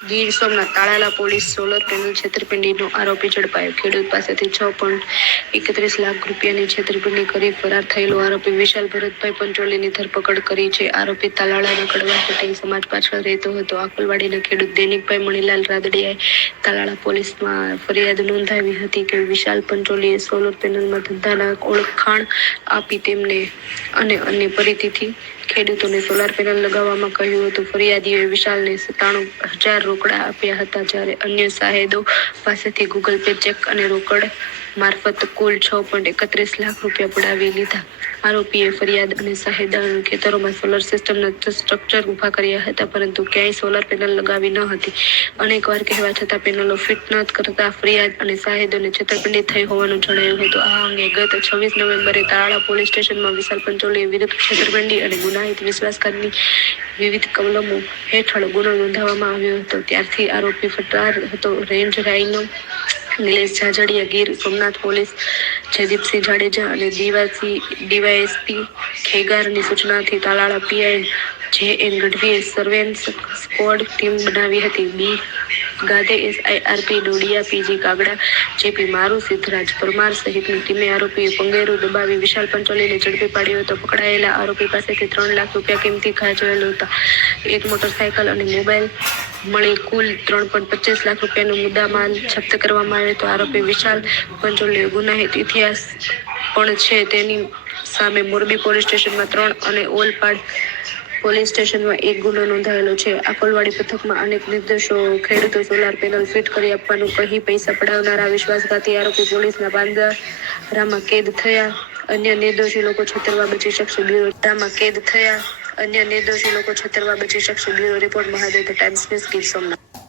Gir Somnath Talala police solar panel છેતરપિંડીનો આરોપી ઝડપાયો। ખેડૂત પાસેથી 6.31 લાખ રૂપિયાની છેતરપિંડી કરી ફરાર થયેલો આરોપી વિશાલ ભરતભાઈ પંચોલીની ધરપકડ કરી છે। આરોપી તાલાળાના કડવા પટેલ સમાજ પાછળ રહેતો હતો। આકોલવાડીના ખેડૂત દૈનિકભાઈ મણીલાલ રાદડિયાએ તાલાળા પોલીસમાં ફરિયાદ નોંધાવી હતી કે વિશાલ પંચોલીએ સોલર પેનલમાં ધંધાના ઓળખાણ આપી તેમને અને અન્ય પરિસ્થિતિ ખેડૂતોને સોલાર પેનલ લગાવવામાં કહ્યું હતું। ફરિયાદીઓએ વિશાલને 97,000 રોકડા આપ્યા હતા, જ્યારે અન્ય શાહેદો પાસેથી ગૂગલ પે, ચેક અને રોકડ મારફત કુલ 6.31 લાખ રૂપિયા પડાવી લીધા। આરોપીએ ફરિયાદ અને શાહેદાના ખેતરોમાં સોલર સિસ્ટમના સ્ટ્રક્ચર ઊભા કર્યા હતા, પરંતુ ક્યાંય સોલર પેનલ લગાવી ન હતી। અનેકવાર કહેવા છતાં પેનલો ફિટ ન કરતા ફરિયાદ અને શાહેદોને છેતરપિંડી થઈ હોવાનું જણાયું હતું। આ અંગે ગત 26 નવેમ્બરે તાલાળા પોલીસ સ્ટેશનમાં વિશાલ પંચોલી વિરુદ્ધ છેતરપિંડી અને ગુનાહિત વિશ્વાસઘાતની વિવિધ કલમો હેઠળ ગુનો નોંધવામાં આવ્યો હતો। ત્યારથી આરોપી ફરાર હતો। રેન્જ રાઇનો નિલેશ ઝાઝડિયા, ગીર સોમનાથ પોલીસ જયદીપસિંહ જાડેજા અને ડીવાયએસપી ખેગારની સૂચનાથી તાલાળા પીઆઈ જે.એન. ગઢવીએ સર્વેલન્સ સ્ક્વોડ ટીમ બનાવી હતી। B. Gade, SI Dodiya, PG Kagda, JP Maru, Siddhraj Parmar સહિતની ટીમે આરોપીએ પંગેરું દબાવી વિશાલ પંચોલીને ઝડપી પાડ્યો હતો। પકડાયેલા આરોપી પાસેથી 3 લાખ રૂપિયા કિંમતી ગાંજો હતા, એક મોટરસાયકલ અને મોબાઈલ મળી કુલ 3.25 લાખ રૂપિયાનો મુદ્દામાલ જપ્ત કરવામાં આવ્યો હતો। આરોપી વિશાલ પંચોલીનો ગુનાહિત ઇતિહાસ પણ છે। તેની સામે મોરબી પોલીસ સ્ટેશનમાં 3 અને ઓલપાડ પોલીસ સ્ટેશનમાં 1 ગુનો નોંધાયેલો છે। આકોલવાડી પંથકમાં અનેક નિર્દોષ ખેડૂતો સોલાર પેનલ ફિટ કરી આપવાનું કહી પૈસા પડાવનારા વિશ્વાસઘાતી આરોપી પોલીસના પાંજરામાં કેદ થયા। અન્ય નિર્દોષી લોકો છેતરવા બચી શકશે। Bureau report Mahadev the times news, Gir Somnath.